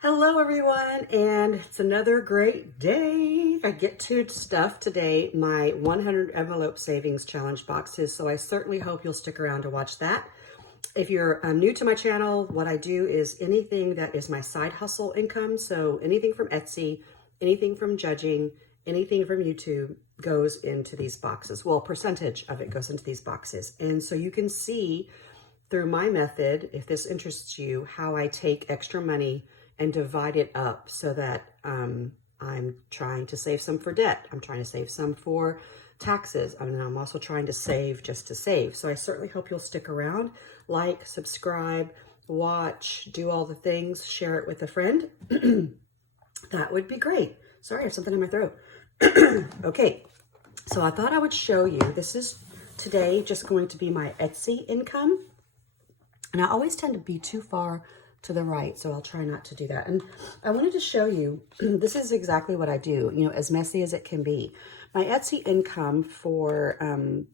Hello everyone, and it's another great day. I get to stuff today my 100 envelope savings challenge boxes, so I certainly hope you'll stick around to watch that. If you're new to my channel, what I do is anything that is my side hustle income, so anything from Etsy, anything from judging, anything from YouTube goes into these boxes. Well, percentage of it goes into these boxes. And so you can see through my method, if this interests you, how I take extra money and divide it up so that I'm trying to save some for debt. I'm trying to save some for taxes. I mean, I'm also trying to save just to save. So I certainly hope you'll stick around, like, subscribe, watch, do all the things, share it with a friend. That would be great. Sorry, I have something in my throat. Okay, so I thought I would show you, this is today just going to be my Etsy income. And I always tend to be too far to the right, so I'll try not to do that. And I wanted to show you, this is exactly what I do, you know, as messy as it can be. My Etsy income for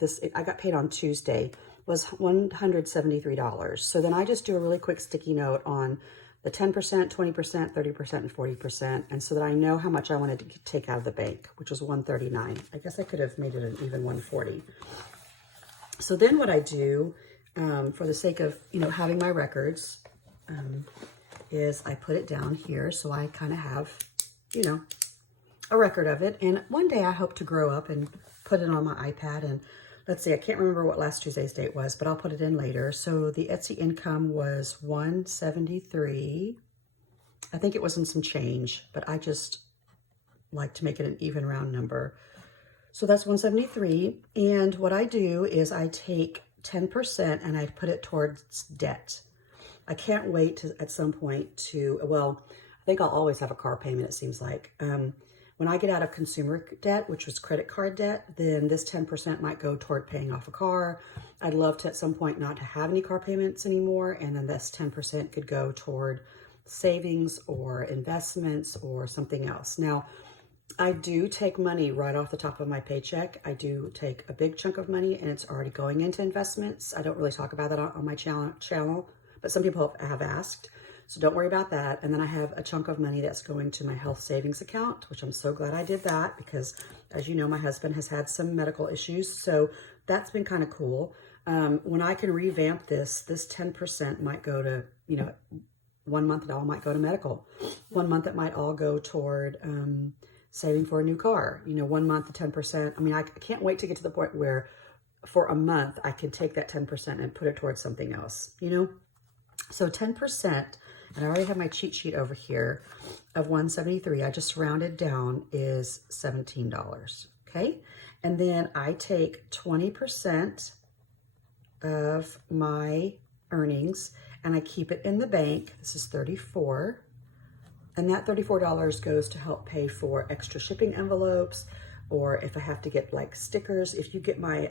this, I got paid on Tuesday, was $173. So then I just do a really quick sticky note on the 10%, 20%, 30%, and 40%. And so that I know how much I wanted to take out of the bank, which was $139. I guess I could have made it an even $140. So then what I do, for the sake of, you know, having my records, is I put it down here so I kind of have, you know, a record of it. And one day I hope to grow up and put it on my iPad. And let's see, I can't remember what last Tuesday's date was, but I'll put it in later. So the Etsy income was $173. I think it was in some change, but I just like to make it an even round number. So that's $173. And what I do is I take 10% and I put it towards debt. I can't wait to, at some point to, well, I think I'll always have a car payment, it seems like. When I get out of consumer debt, which was credit card debt, then this 10% might go toward paying off a car. I'd love to at some point not to have any car payments anymore. And then this 10% could go toward savings or investments or something else. Now, I do take money right off the top of my paycheck. I do take a big chunk of money and it's already going into investments. I don't really talk about that on my channel, but some people have asked, so don't worry about that. And then I have a chunk of money that's going to my health savings account, which I'm so glad I did that because, as you know, my husband has had some medical issues, so that's been kind of cool. When I can revamp this 10% might go to, you know, 1 month it all might go to medical. 1 month it might all go toward saving for a new car. You know, 1 month the 10%. I mean, I can't wait to get to the point where for a month I can take that 10% and put it towards something else, you know? So 10%, and I already have my cheat sheet over here, of $173, I just rounded down, is $17, okay? And then I take 20% of my earnings and I keep it in the bank. This is $34. And that $34 goes to help pay for extra shipping envelopes, or if I have to get like stickers. If you get my,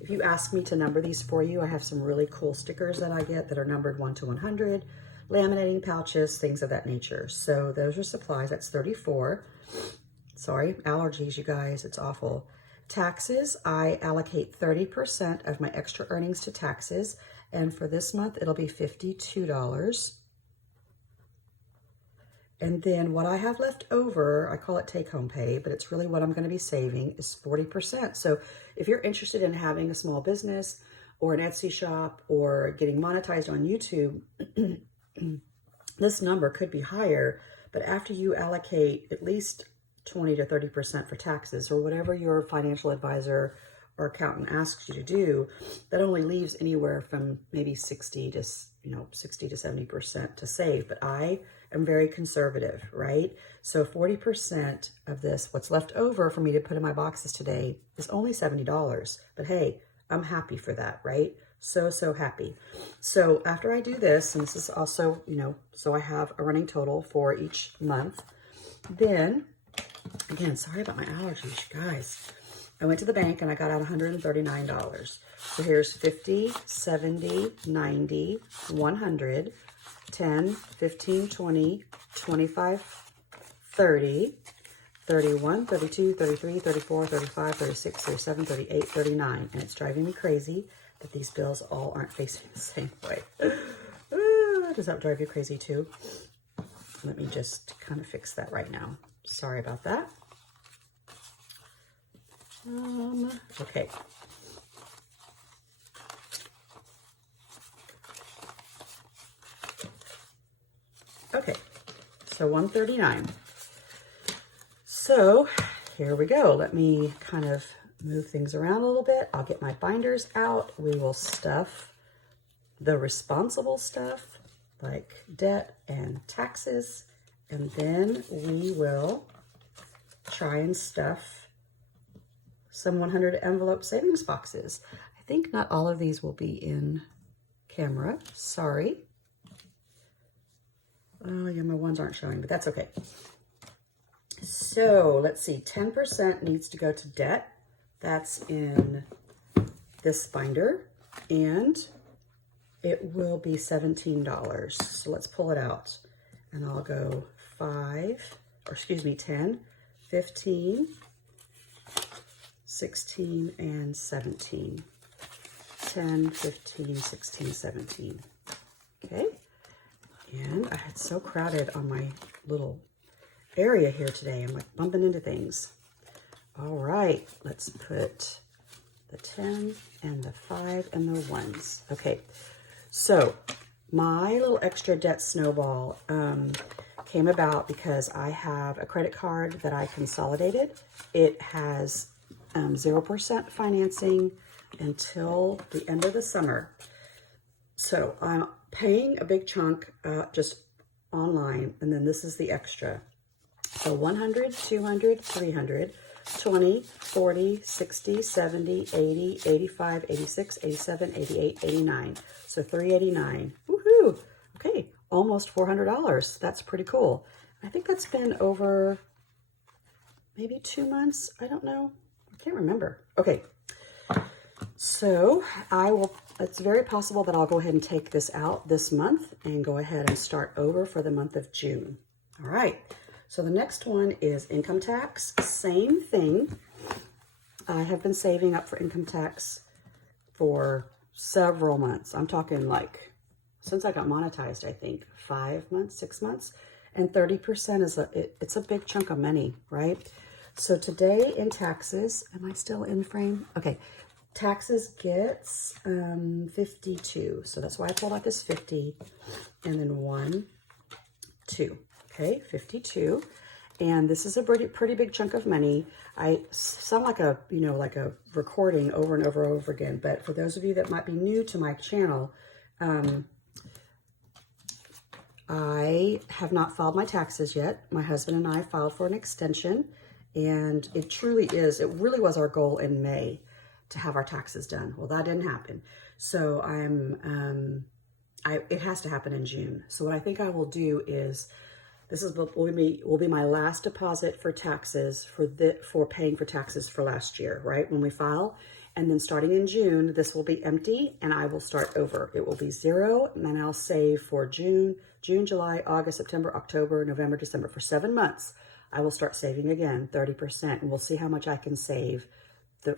if you ask me to number these for you, I have some really cool stickers that I get that are numbered 1 to 100, laminating pouches, things of that nature. So those are supplies, that's $34. Sorry, allergies, you guys, it's awful. Taxes, I allocate 30% of my extra earnings to taxes. And for this month, it'll be $52. And then what I have left over, I call it take-home pay, but it's really what I'm going to be saving, is 40%. So if you're interested in having a small business or an Etsy shop or getting monetized on YouTube, this number could be higher, but after you allocate at least 20 to 30% for taxes or whatever your financial advisor or accountant asks you to do, that only leaves anywhere from maybe 60 to 70% to save. But I am very conservative, right? So 40% of this, what's left over for me to put in my boxes today, is only $70. But hey, I'm happy for that, right? So happy. So after I do this, and this is also, you know, so I have a running total for each month. Then, again, sorry about my allergies, you guys. I went to the bank and I got out $139. So here's 50, 70, 90, 100, 10, 15, 20, 25, 30, 31, 32, 33, 34, 35, 36, 37, 38, 39. And it's driving me crazy that these bills all aren't facing the same way. Does that drive you crazy too? Let me just kind of fix that right now. Sorry about that. Okay. Okay, so 139. So here we go. Let me kind of move things around a little bit. I'll get my binders out. We will stuff the responsible stuff like debt and taxes, and then we will try and stuff some 100 envelope savings boxes. I think not all of these will be in camera. Sorry. Oh yeah, my ones aren't showing, but that's okay. So let's see, 10% needs to go to debt. That's in this binder, and it will be $17. So let's pull it out, and I'll go 10, 15, 16, and 17. 10, 15, 16, 17. Okay. And I had so crowded on my little area here today. I'm like bumping into things. All right, let's put the 10 and the 5 and the 1s. Okay, so my little extra debt snowball came about because I have a credit card that I consolidated. It has 0% financing until the end of the summer. So I'm paying a big chunk just online, and then this is the extra. So 100, 200, 300, 20, 40, 60, 70, 80, 85, 86, 87, 88, 89. So $389. Woohoo! Okay, almost $400. That's pretty cool. I think that's been over maybe 2 months. I don't know. I can't remember. Okay. So it's very possible that I'll go ahead and take this out this month and go ahead and start over for the month of June. All right. So the next one is income tax. Same thing. I have been saving up for income tax for several months. I'm talking like since I got monetized, I think 5 months, 6 months, and 30% it's a big chunk of money, right? So today in taxes, am I still in frame? Okay. Taxes gets 52. So that's why I pulled out this 50 and then 1, 2. Okay, 52. And this is a pretty big chunk of money. I sound like a, like a recording over and over and over again. But for those of you that might be new to my channel, I have not filed my taxes yet. My husband and I filed for an extension, and it really was our goal in May to have our taxes done. Well, that didn't happen. So it has to happen in June. So what I think I will do is, this will be my last deposit for taxes for paying for taxes for last year, right? When we file. And then starting in June, this will be empty and I will start over. It will be 0, and then I'll save for June, July, August, September, October, November, December. For 7 months, I will start saving again, 30%, and we'll see how much I can save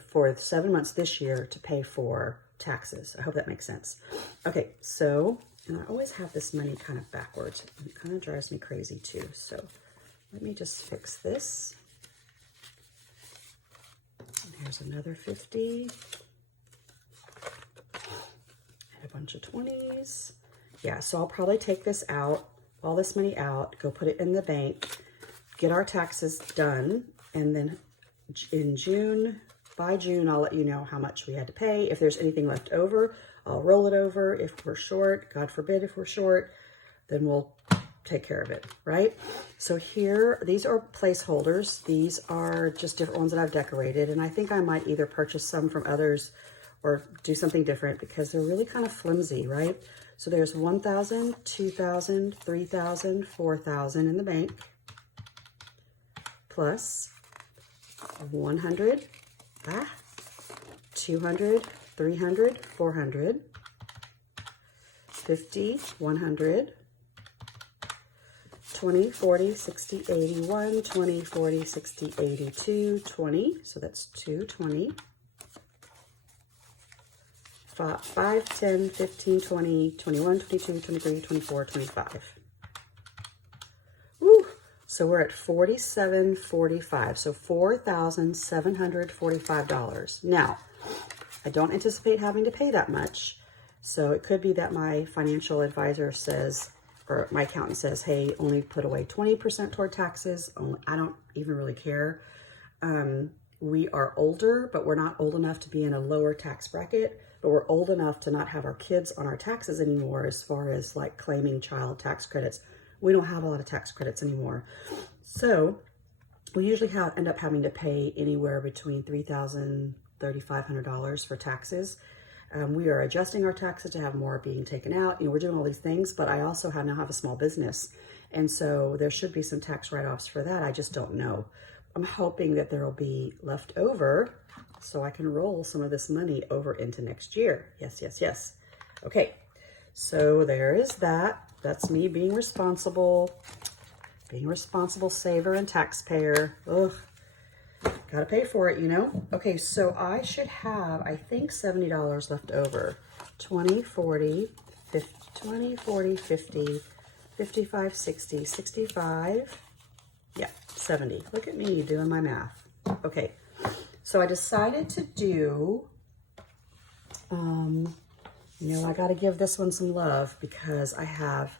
for 7 months this year to pay for taxes. I hope that makes sense. Okay, so, and I always have this money kind of backwards. It kind of drives me crazy too. So let me just fix this. And here's another 50. And a bunch of 20s. Yeah, so I'll probably take this out, all this money out, go put it in the bank, get our taxes done, and then in June, by June, I'll let you know how much we had to pay. If there's anything left over, I'll roll it over. If we're short, God forbid if we're short, then we'll take care of it, right? So here, these are placeholders. These are just different ones that I've decorated, and I think I might either purchase some from others or do something different because they're really kind of flimsy, right? So there's 1,000, 2,000, 3,000, 4,000 in the bank, plus 100, 200, 300, 400, 50, 100, 20, 40, 60, 81, 20, 40, 60, 82, 20. So that's 220. 5, 10, 15, 20, 21, 22, 23, 24, 25. So we're at $47.45, so $4,745. Now, I don't anticipate having to pay that much. So it could be that my financial advisor says, or my accountant says, hey, only put away 20% toward taxes. I don't even really care. We are older, but we're not old enough to be in a lower tax bracket, but we're old enough to not have our kids on our taxes anymore as far as like claiming child tax credits. We don't have a lot of tax credits anymore. So we usually end up having to pay anywhere between $3,000 and $3,500 for taxes. We are adjusting our taxes to have more being taken out. You know, we're doing all these things, but I also now have a small business. And so there should be some tax write-offs for that. I just don't know. I'm hoping that there will be left over so I can roll some of this money over into next year. Yes, yes, yes. Okay, so there is that. That's me being responsible saver and taxpayer. Ugh, gotta pay for it, you know? Okay, so I should have, I think, $70 left over. 20, 40, 50, 20, 40, 50, 55, 60, 65. Yeah, 70. Look at me doing my math. Okay, so I decided to do, you know, I got to give this one some love because I have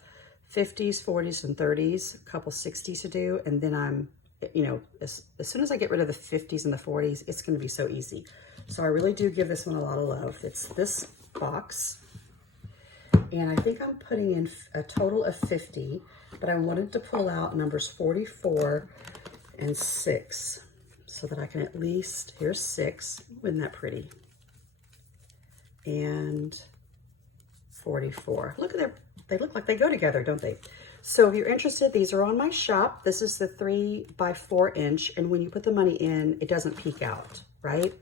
50s, 40s, and 30s, a couple 60s to do, and then I'm, you know, as soon as I get rid of the 50s and the 40s, it's going to be so easy. So I really do give this one a lot of love. It's this box, and I think I'm putting in a total of 50, but I wanted to pull out numbers 44 and 6 so that I can at least, here's 6, isn't that pretty? And 44. Look at they look like they go together, don't they? So if you're interested, these are on my shop. This is the 3x4 inch, and when you put the money in, it doesn't peek out, right?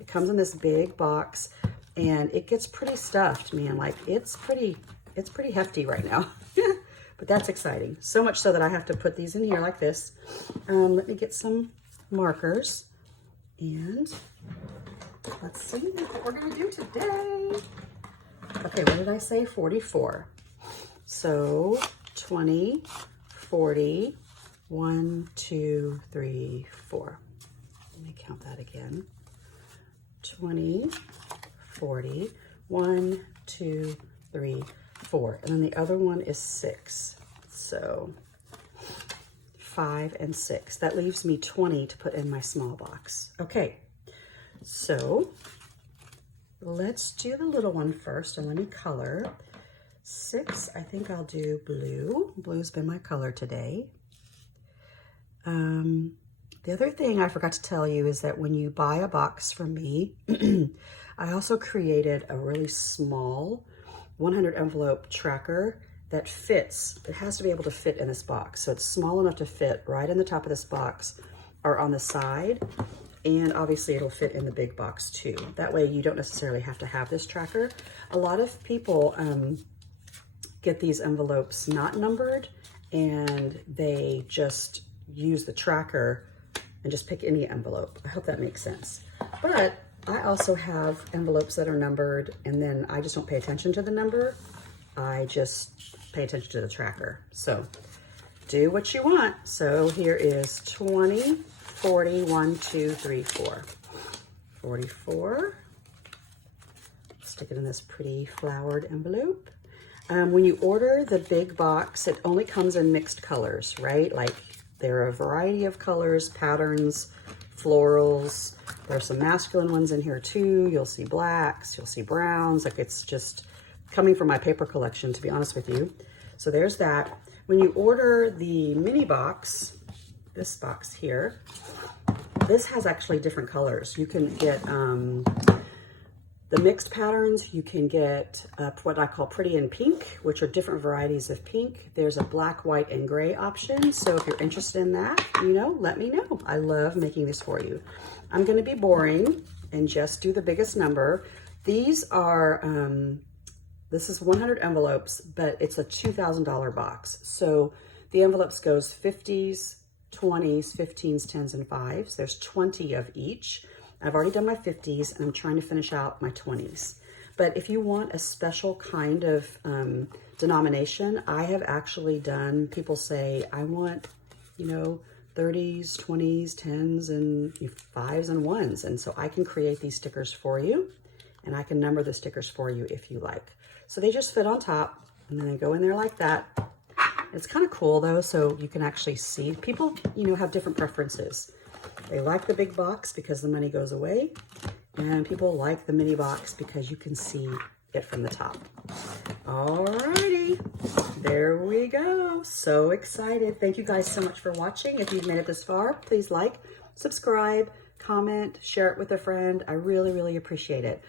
It comes in this big box, and it gets pretty stuffed, man. Like it's pretty hefty right now. But that's exciting. So much so that I have to put these in here like this. Let me get some markers, and let's see what we're gonna do today. Okay, what did I say? 44. So 20, 40, 1, 2, 3, 4. Let me count that again. 20, 40, 1, 2, 3, 4. And then the other one is 6. So 5 and 6. That leaves me 20 to put in my small box. Okay, so let's do the little one first, and let me color. 6, I think I'll do blue. Blue's been my color today. The other thing I forgot to tell you is that when you buy a box from me, I also created a really small 100 envelope tracker that fits. It has to be able to fit in this box. So it's small enough to fit right in the top of this box or on the side. And obviously it'll fit in the big box too. That way you don't necessarily have to have this tracker. A lot of people get these envelopes not numbered, and they just use the tracker and just pick any envelope. I hope that makes sense. But I also have envelopes that are numbered, and then I just don't pay attention to the number. I just pay attention to the tracker. So do what you want. So here is 20, 40, 1, 2, 3, 4. 44. Stick it in this pretty flowered envelope. When you order the big box, it only comes in mixed colors, right? Like there are a variety of colors, patterns, florals. There's some masculine ones in here too. You'll see blacks, you'll see browns. Like it's just coming from my paper collection, to be honest with you. So there's that. When you order the mini box, this box here, this has actually different colors. You can get the mixed patterns. You can get what I call pretty in pink, which are different varieties of pink. There's a black, white, and gray option. So if you're interested in that, you know, let me know. I love making this for you. I'm gonna be boring and just do the biggest number. These are, this is 100 envelopes, but it's a $2,000 box. So the envelopes goes 50s, 20s, 15s, 10s, and 5s. There's 20 of each. I've already done my 50s, and I'm trying to finish out my 20s. But if you want a special kind of denomination, I have actually done, people say, I want, you know, 30s, 20s, 10s, and 5s and 1s. And so I can create these stickers for you, and I can number the stickers for you if you like. So they just fit on top, and then they go in there like that. It's kind of cool though, so you can actually see. People, you know, have different preferences. They like the big box because the money goes away, and people like the mini box because you can see it from the top. Alrighty, there we go. So excited. Thank you guys so much for watching. If you've made it this far, please like, subscribe, comment, share it with a friend. I really, really appreciate it.